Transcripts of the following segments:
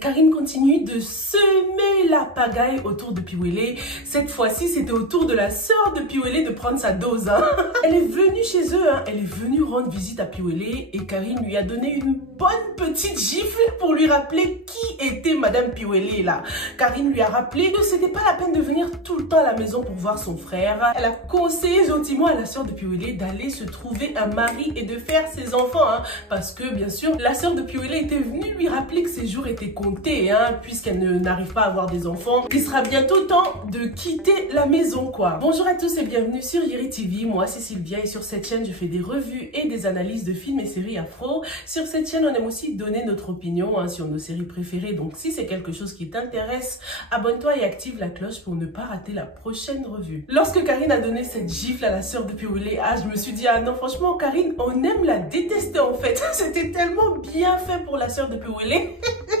Karine continue de semer la pagaille autour de Piwele. Cette fois-ci, c'était au tour de la sœur de Piwele de prendre sa dose. Elle est venue chez eux, elle est venue rendre visite à Piwele et Karine lui a donné une bonne petite gifle pour lui rappeler qui était Madame Piwele là. Karine lui a rappelé que c'était pas la peine de venir tout le temps à la maison pour voir son frère. Elle a conseillé gentiment à la sœur de Piwele d'aller se trouver un mari et de faire ses enfants. Parce que bien sûr, la sœur de Piwele était venue lui rappeler que ses jours étaient comptés, puisqu'elle n'arrive pas à avoir des enfants. Il sera bientôt temps de quitter la maison, quoi. Bonjour à tous et bienvenue sur Yeri TV. Moi, c'est Sylvia et sur cette chaîne, je fais des revues et des analyses de films et séries afro. Sur cette chaîne, on aime aussi donner notre opinion sur nos séries préférées. Donc, si c'est quelque chose qui t'intéresse, abonne-toi et active la cloche pour ne pas rater la prochaine revue. Lorsque Karine a donné cette gifle à la sœur de Piwele, je me suis dit, ah non, franchement, Karine, on aime la détester en fait. C'était tellement bien fait pour la sœur de Piwele.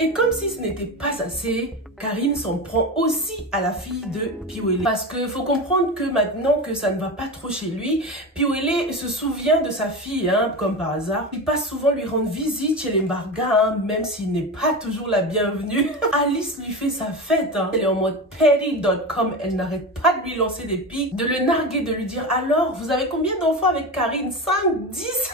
Et comme si ce n'était pas assez, Karine s'en prend aussi à la fille de Piwele. Parce que faut comprendre que maintenant que ça ne va pas trop chez lui, Piwele se souvient de sa fille, comme par hasard. Il passe souvent lui rendre visite chez les Mbarga, même s'il n'est pas toujours la bienvenue. Alice lui fait sa fête. Elle est en mode petty.com. Elle n'arrête pas de lui lancer des pics, de le narguer, de lui dire alors, vous avez combien d'enfants avec Karine? 5, 10?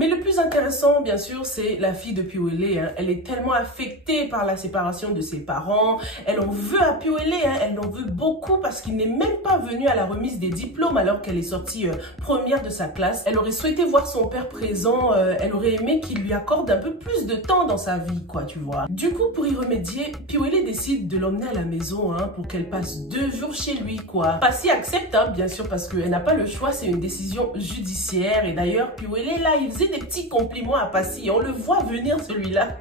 Mais le plus intéressant, bien sûr, c'est la fille de Piwele. Elle est tellement affectée par la séparation de ses parents. Elle en veut à Piwele, elle en veut beaucoup parce qu'il n'est même pas venu à la remise des diplômes alors qu'elle est sortie première de sa classe. Elle aurait souhaité voir son père présent. Elle aurait aimé qu'il lui accorde un peu plus de temps dans sa vie, quoi, tu vois. Du coup, pour y remédier, Piwele décide de l'emmener à la maison pour qu'elle passe 2 jours chez lui, quoi. Passy accepte, bien sûr, parce qu'elle n'a pas le choix. C'est une décision judiciaire. Et d'ailleurs, Piwele, là, il faisait des petits compliments à Passy. On le voit venir, celui-là.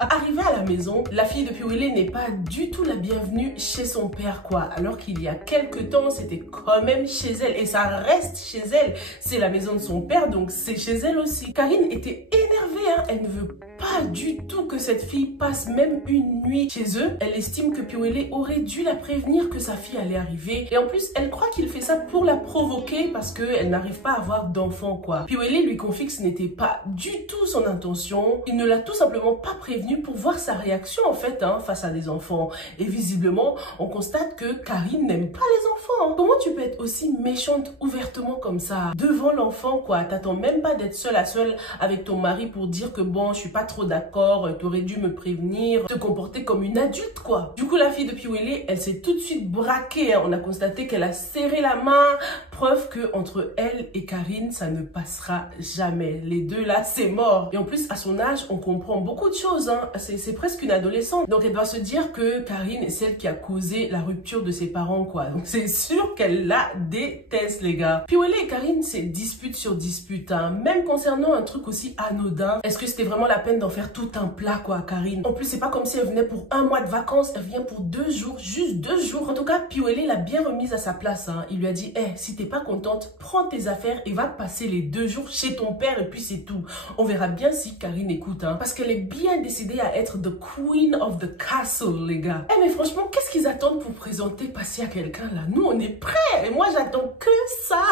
Arrivée à la maison, la fille de Piwele n'est pas du tout la bienvenue chez son père, quoi. Alors qu'il y a quelques temps, c'était quand même chez elle. Et ça reste chez elle. C'est la maison de son père, donc c'est chez elle aussi. Karine était énervée, Elle ne veut pas du tout que cette fille passe même une nuit chez eux. Elle estime que Piwele aurait dû la prévenir que sa fille allait arriver. Et en plus, elle croit qu'il fait ça pour la provoquer parce qu'elle n'arrive pas à avoir d'enfant, quoi. Piwele lui confie que ce n'était pas du tout son intention. Il ne l'a tout simplement pas prévenue pour voir sa réaction, en fait, face à des enfants. Et visiblement, on constate que Karine n'aime pas les enfants. Comment tu peux être aussi méchante ouvertement comme ça devant l'enfant, quoi? T'attends même pas d'être seule à seule avec ton mari pour dire que bon, je suis pas trop d'accord, t'aurais dû me prévenir, te comporter comme une adulte, quoi. Du coup, la fille de Piwele, elle s'est tout de suite braquée. On a constaté qu'elle a serré la main. Preuve que entre elle et Karine, ça ne passera jamais. Les deux là, c'est mort. Et en plus, à son âge, on comprend beaucoup de choses. C'est presque une adolescente. Donc, elle doit se dire que Karine est celle qui a causé la rupture de ses parents, quoi. Donc, c'est sûr qu'elle la déteste, les gars. Piwele et Karine, c'est dispute sur dispute. Même concernant un truc aussi anodin. Est-ce que c'était vraiment la peine d'en faire tout un plat, quoi, Karine? En plus, c'est pas comme si elle venait pour 1 mois de vacances. Elle vient pour 2 jours, juste 2 jours. En tout cas, Piwele l'a bien remise à sa place. Il lui a dit, si t'es pas contente, prends tes affaires et va passer les 2 jours chez ton père et puis c'est tout. On verra bien si Karine écoute, parce qu'elle est bien décidée à être the queen of the castle, les gars. Mais franchement, qu'est-ce qu'ils attendent pour présenter Passy à quelqu'un là? Nous, on est prêts et moi, j'attends que ça.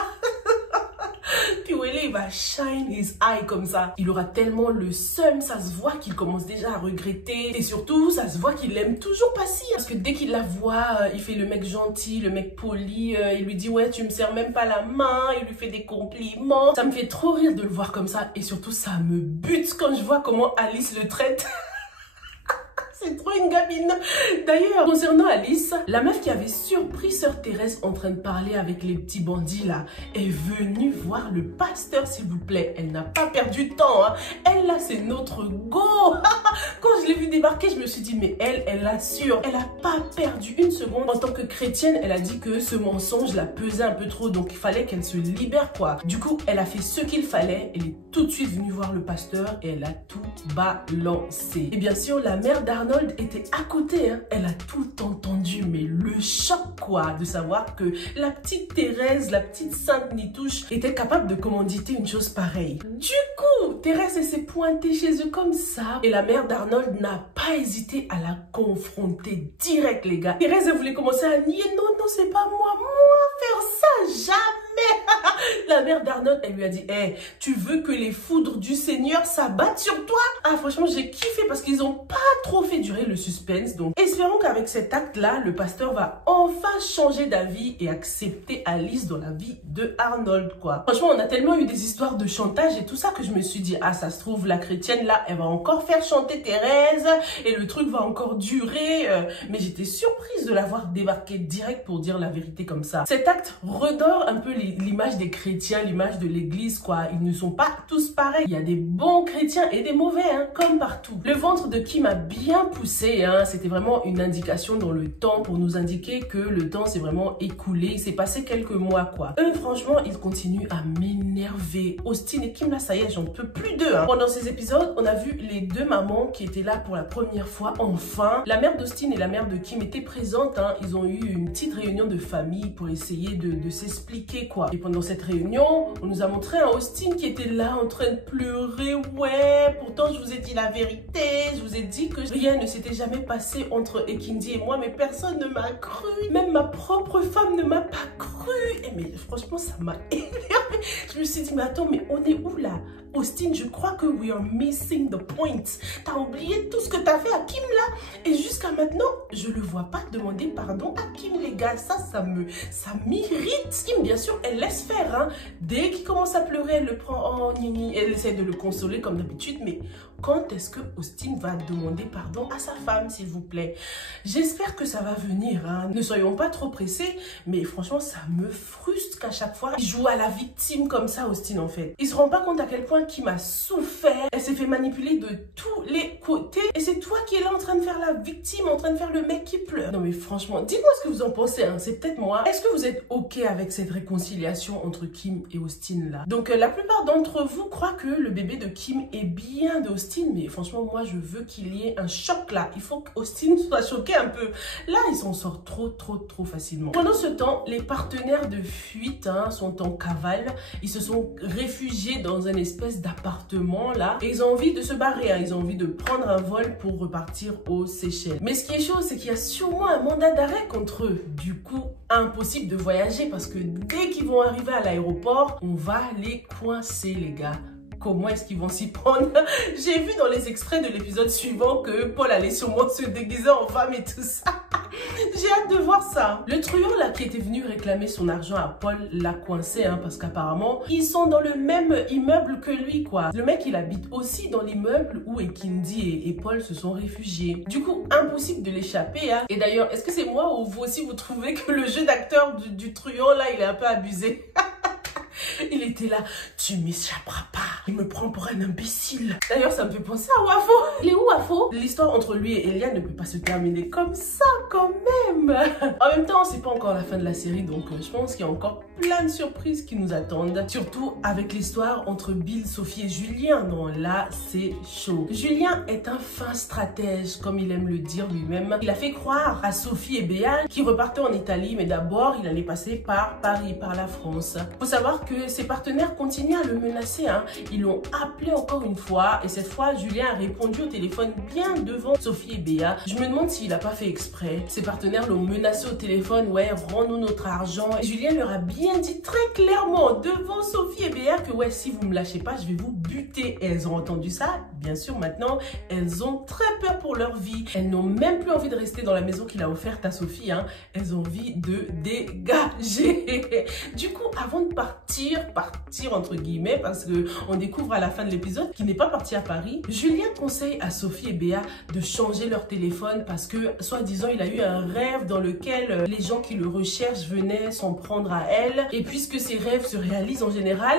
Piwele, il va shine his eye comme ça. Il aura tellement le seum, ça se voit qu'il commence déjà à regretter. Et surtout, ça se voit qu'il aime toujours Passy. Parce que dès qu'il la voit, il fait le mec gentil, le mec poli. Il lui dit, ouais, tu me serres même pas la main. Il lui fait des compliments. Ça me fait trop rire de le voir comme ça. Et surtout, ça me bute quand je vois comment Alice le traite. C'est trop une gamine. D'ailleurs, concernant Alice, la meuf qui avait surpris sœur Thérèse en train de parler avec les petits bandits là, est venue voir le pasteur, s'il vous plaît. Elle n'a pas perdu de temps. Elle là, c'est notre go. Quand je l'ai vue débarquer, je me suis dit, mais elle assure. Elle n'a pas perdu une seconde. En tant que chrétienne, elle a dit que ce mensonge la pesait un peu trop. Donc, il fallait qu'elle se libère, quoi. Du coup, elle a fait ce qu'il fallait. Elle est tout de suite venue voir le pasteur et elle a tout balancé. Et bien sûr, la mère d'Arnold était à côté, elle a tout entendu, mais le choc, quoi, de savoir que la petite Thérèse, la petite sainte Nitouche, était capable de commanditer une chose pareille. Du coup, Thérèse s'est pointée chez eux comme ça, et la mère d'Arnold n'a pas hésité à la confronter direct, les gars. Thérèse voulait commencer à nier, non, c'est pas moi, faire ça, jamais. La mère d'Arnold, elle lui a dit, hey, tu veux que les foudres du Seigneur s'abattent sur toi? Ah, franchement, j'ai kiffé parce qu'ils ont pas trop fait durer le suspense. Donc, espérons qu'avec cet acte-là, le pasteur va enfin changer d'avis et accepter Alice dans la vie de Arnold, quoi. Franchement, on a tellement eu des histoires de chantage et tout ça que je me suis dit, ah, ça se trouve, la chrétienne, là, elle va encore faire chanter Thérèse et le truc va encore durer. Mais j'étais surprise de l'avoir débarqué direct pour dire la vérité comme ça. Cet acte redore un peu l'image des chrétiens, l'image de l'église, quoi. Ils ne sont pas tous pareils. Il y a des bons chrétiens et des mauvais, hein, comme partout. Le ventre de Kim a bien poussé, hein. C'était vraiment une indication dans le temps pour nous indiquer que le temps s'est vraiment écoulé. Il s'est passé quelques mois, quoi. Eux, franchement, ils continuent à m'énerver. Austin et Kim, là, ça y est, j'en peux plus d'eux, hein. Pendant ces épisodes, on a vu les deux mamans qui étaient là pour la première fois, enfin. La mère d'Austin et la mère de Kim étaient présentes, hein. Ils ont eu une petite réunion de famille pour essayer de s'expliquer, quoi. Et pendant cette réunion, on nous a montré un Austin qui était là en train de pleurer. Ouais, pourtant je vous ai dit la vérité, je vous ai dit que rien ne s'était jamais passé entre Ekindi et moi, mais personne ne m'a cru. Même ma propre femme ne m'a pas cru. Et mais franchement, ça m'a énervé. Je me suis dit, mais attends, mais on est où là? Austin, je crois que we are missing the point. T'as oublié tout ce que t'as fait à Kim là. Et jusqu'à maintenant, je le vois pas demander pardon à Kim, les gars. Ça m'irrite. Kim, bien sûr, elle laisse faire, hein. Dès qu'il commence à pleurer, elle le prend en nini. Elle essaie de le consoler comme d'habitude. Mais quand est-ce que Austin va demander pardon à sa femme, s'il vous plaît? J'espère que ça va venir, hein. Ne soyons pas trop pressés. Mais franchement, ça me frustre qu'à chaque fois, il joue à la victime comme ça, Austin, en fait. Il se rend pas compte à quel point Kim a souffert. Elle s'est fait manipuler de tous les côtés. Et c'est toi qui es là en train de faire la victime, en train de faire le mec qui pleure. Non mais franchement, dites-moi ce que vous en pensez, hein. C'est peut-être moi. Est-ce que vous êtes ok avec cette réconciliation entre Kim et Austin là? Donc la plupart d'entre vous croient que le bébé de Kim est bien d'Austin. Mais franchement, moi je veux qu'il y ait un choc là. Il faut qu'Austin soit choqué un peu. Là, il s'en sort trop facilement. Pendant ce temps, les partenaires de fuite, hein, sont en cavale. Ils se sont réfugiés dans un espèce d'appartement là et ils ont envie de se barrer, hein. Ils ont envie de prendre un vol pour repartir aux Seychelles. Mais ce qui est chaud, c'est qu'il y a sûrement un mandat d'arrêt contre eux. Du coup, impossible de voyager parce que dès qu'ils vont arriver à l'aéroport, on va les coincer, les gars. Comment est-ce qu'ils vont s'y prendre? J'ai vu dans les extraits de l'épisode suivant que Paul allait sûrement se déguiser en femme et tout ça. J'ai hâte de voir ça. Le truand là qui était venu réclamer son argent à Paul l'a coincé, hein, parce qu'apparemment ils sont dans le même immeuble que lui, quoi. Le mec il habite aussi dans l'immeuble où Ekindi et Paul se sont réfugiés. Du coup impossible de l'échapper, hein. Et d'ailleurs, est-ce que c'est moi ou vous aussi vous trouvez que le jeu d'acteur du truand là il est un peu abusé? Il était là, tu m'échapperas pas. Il me prend pour un imbécile. D'ailleurs, ça me fait penser à Wafo. Il est où Wafo? L'histoire entre lui et Elia ne peut pas se terminer comme ça quand même. En même temps, c'est pas encore la fin de la série, donc je pense qu'il y a encore plein de surprises qui nous attendent. Surtout avec l'histoire entre Bill, Sophie et Julien. Non, là, c'est chaud. Julien est un fin stratège, comme il aime le dire lui-même. Il a fait croire à Sophie et Béa qu'ils repartaient en Italie, mais d'abord, il allait passer par Paris, par la France. Faut savoir que ses partenaires continuent à le menacer, hein. Ils l'ont appelé encore une fois et cette fois Julien a répondu au téléphone bien devant Sophie et Béa. Je me demande s'il n'a pas fait exprès. Ses partenaires l'ont menacé au téléphone, ouais, rends-nous notre argent. Et Julien leur a bien dit très clairement devant Sophie et Béa que ouais, si vous me lâchez pas, je vais vous buter. Et elles ont entendu ça. Bien sûr, maintenant, elles ont très peur pour leur vie. Elles n'ont même plus envie de rester dans la maison qu'il a offerte à Sophie, hein. Elles ont envie de dégager. Du coup, avant de partir entre guillemets, parce que on découvre à la fin de l'épisode qu'il n'est pas parti à Paris, Julien conseille à Sophie et Béa de changer leur téléphone parce que, soi-disant, il a eu un rêve dans lequel les gens qui le recherchent venaient s'en prendre à elle. Et puisque ces rêves se réalisent en général,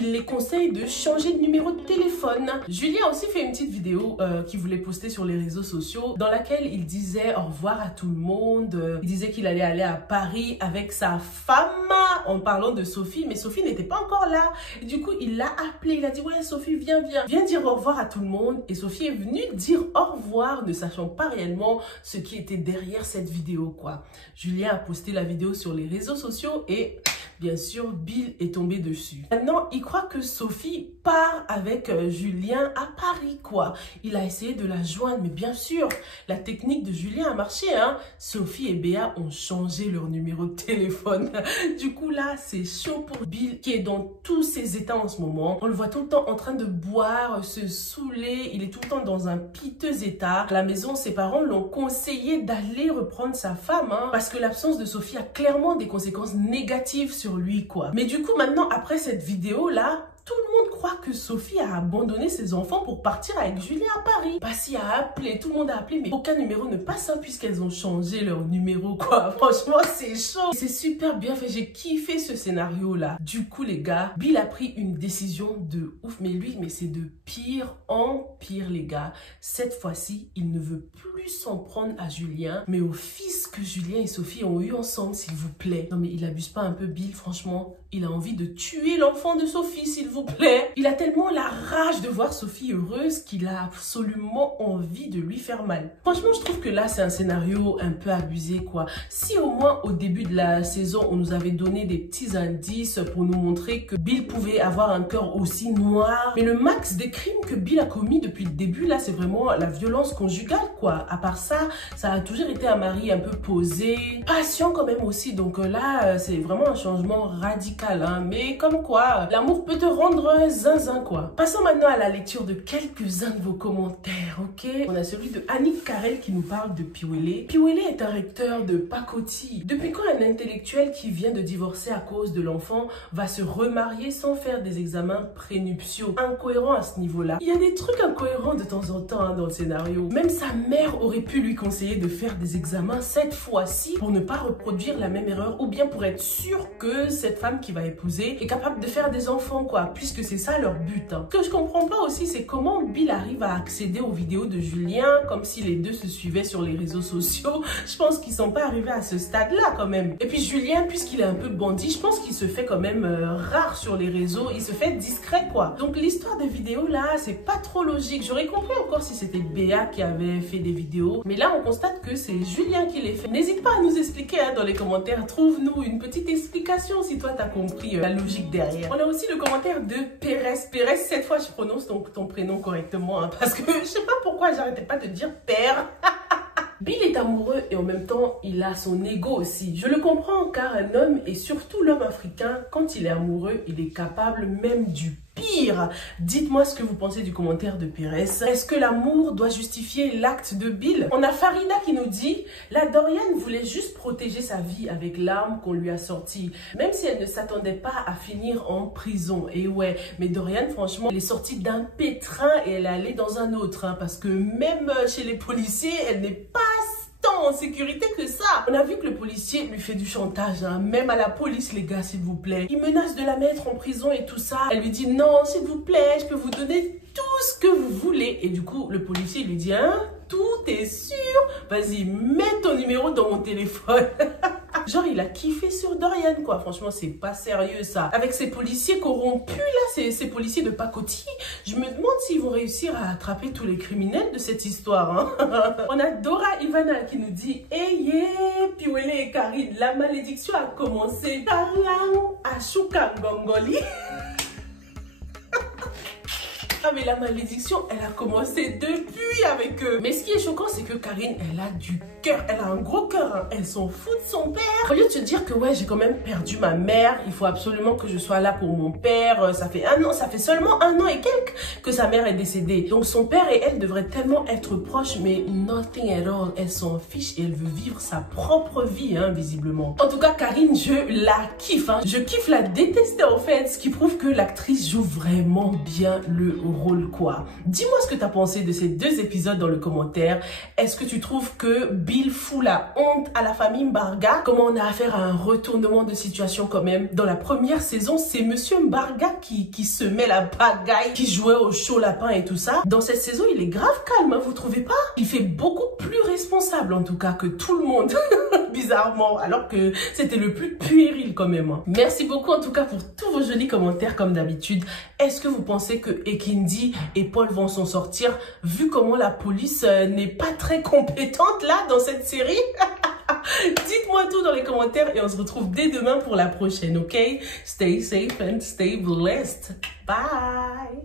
il les conseille de changer de numéro de téléphone. Julien a aussi fait une petite vidéo qu'il voulait poster sur les réseaux sociaux dans laquelle il disait au revoir à tout le monde. Il disait qu'il allait aller à Paris avec sa femme en parlant de Sophie, mais Sophie n'était pas encore là. Et du coup, il l'a appelée, il a dit ouais Sophie, viens dire au revoir à tout le monde. Et Sophie est venue dire au revoir, ne sachant pas réellement ce qui était derrière cette vidéo, quoi. Julien a posté la vidéo sur les réseaux sociaux et Bien sûr, Bill est tombé dessus. Maintenant, il croit que Sophie part avec Julien à Paris, quoi. Il a essayé de la joindre, mais bien sûr, la technique de Julien a marché, hein. Sophie et Béa ont changé leur numéro de téléphone. Du coup, là, c'est chaud pour Bill, qui est dans tous ses états en ce moment. On le voit tout le temps en train de boire, se saouler. Il est tout le temps dans un piteux état. À la maison, ses parents l'ont conseillé d'aller reprendre sa femme, hein, parce que l'absence de Sophie a clairement des conséquences négatives sur lui, quoi. Mais du coup, maintenant, après cette vidéo-là, tout le monde croit que Sophie a abandonné ses enfants pour partir avec Julien à Paris. Passy a appelé, tout le monde a appelé, mais aucun numéro ne passe, hein, puisqu'elles ont changé leur numéro, quoi. Franchement, c'est chaud. C'est super bien fait, j'ai kiffé ce scénario-là. Du coup, les gars, Bill a pris une décision de ouf. Mais lui, c'est de pire en pire, les gars. Cette fois-ci, il ne veut plus s'en prendre à Julien, mais au fils que Julien et Sophie ont eu ensemble, s'il vous plaît. Non, mais il abuse pas un peu, Bill, franchement. Il a envie de tuer l'enfant de Sophie, s'il vous plaît. Il a tellement la rage de voir Sophie heureuse qu'il a absolument envie de lui faire mal. Franchement, je trouve que là, c'est un scénario un peu abusé, quoi. Si au moins, au début de la saison, on nous avait donné des petits indices pour nous montrer que Bill pouvait avoir un cœur aussi noir. Mais le max des crimes que Bill a commis depuis le début, là, c'est vraiment la violence conjugale, quoi. À part ça, ça a toujours été un mari un peu posé, patient quand même aussi. Donc là, c'est vraiment un changement radical. Hein, mais comme quoi, l'amour peut te rendre zinzin, quoi. Passons maintenant à la lecture de quelques-uns de vos commentaires, ok? On a celui de Annick Carrel qui nous parle de Piwele. Piwele est un recteur de pacotille. Depuis quand un intellectuel qui vient de divorcer à cause de l'enfant va se remarier sans faire des examens prénuptiaux? Incohérent à ce niveau-là. Il y a des trucs incohérents de temps en temps, hein, dans le scénario. Même sa mère aurait pu lui conseiller de faire des examens cette fois-ci pour ne pas reproduire la même erreur, ou bien pour être sûr que cette femme qui va épouser est capable de faire des enfants, quoi, puisque c'est ça leur but, hein. Ce que je comprends pas aussi, c'est comment Bill arrive à accéder aux vidéos de Julien comme si les deux se suivaient sur les réseaux sociaux. Je pense qu'ils sont pas arrivés à ce stade-là quand même. Et puis Julien, puisqu'il est un peu bandit, je pense qu'il se fait quand même rare sur les réseaux, il se fait discret, quoi. Donc l'histoire des vidéos là, c'est pas trop logique. J'aurais compris encore si c'était Béa qui avait fait des vidéos, mais là on constate que c'est Julien qui les fait. N'hésite pas à nous expliquer, hein, dans les commentaires, trouve-nous une petite explication si toi t'as compris la logique derrière. On a aussi le commentaire de Pérez. Pérez, cette fois je prononce donc ton prénom correctement, hein, parce que je sais pas pourquoi j'arrêtais pas de dire père. Bill est amoureux et en même temps, il a son ego aussi. Je le comprends car un homme, et surtout l'homme africain, quand il est amoureux, il est capable même du pire. Dites-moi ce que vous pensez du commentaire de Pérez. Est-ce que l'amour doit justifier l'acte de Bill? On a Farida qui nous dit « La Dorian voulait juste protéger sa vie avec l'arme qu'on lui a sortie, même si elle ne s'attendait pas à finir en prison. » Et ouais, mais Dorian, franchement, elle est sortie d'un pétrin et elle est allée dans un autre, hein, parce que même chez les policiers, elle n'est pas tant en sécurité que ça. On a vu que le policier lui fait du chantage, hein, même à la police, les gars, s'il vous plaît. Il menace de la mettre en prison et tout ça. Elle lui dit non, s'il vous plaît, je peux vous donner tout ce que vous voulez. Et du coup, le policier lui dit, hein, tout est sûr? Vas-y, mets ton numéro dans mon téléphone. Genre, il a kiffé sur Dorian, quoi. Franchement, c'est pas sérieux, ça. Avec ces policiers corrompus, là, ces policiers de pacotille, je me demande s'ils vont réussir à attraper tous les criminels de cette histoire, hein. On a Dora Ivana qui nous dit « Eh yeah, Piwele et Karine, la malédiction a commencé. Talang Ashuka Gongoli. » Ah mais la malédiction, elle a commencé depuis avec eux. Mais ce qui est choquant, c'est que Karine, elle a du cœur. Elle a un gros cœur, hein. Elle s'en fout de son père. Au lieu de se dire que ouais, j'ai quand même perdu ma mère, il faut absolument que je sois là pour mon père. Ça fait un an, ça fait seulement 1 an et quelques que sa mère est décédée. Donc son père et elle devraient tellement être proches, mais nothing at all. Elle s'en fiche et elle veut vivre sa propre vie, hein, visiblement. En tout cas, Karine, je la kiffe, hein. Je kiffe la détester en fait, ce qui prouve que l'actrice joue vraiment bien le rôle, quoi. Dis-moi ce que tu as pensé de ces 2 épisodes dans le commentaire. Est-ce que tu trouves que Bill fout la honte à la famille Mbarga? Comment on a affaire à un retournement de situation quand même? Dans la première saison, c'est Monsieur Mbarga qui se met la pagaille, qui jouait au chaud lapin et tout ça. Dans cette saison, il est grave calme, hein, vous trouvez pas? Il fait beaucoup plus responsable en tout cas que tout le monde. Bizarrement, alors que c'était le plus puéril quand même, hein. Merci beaucoup en tout cas pour tous vos jolis commentaires comme d'habitude. Est-ce que vous pensez que Ekindi et Paul vont s'en sortir vu comment la police n'est pas très compétente là dans cette série? Dites-moi tout dans les commentaires et on se retrouve dès demain pour la prochaine, ok? Stay safe and stay blessed. Bye!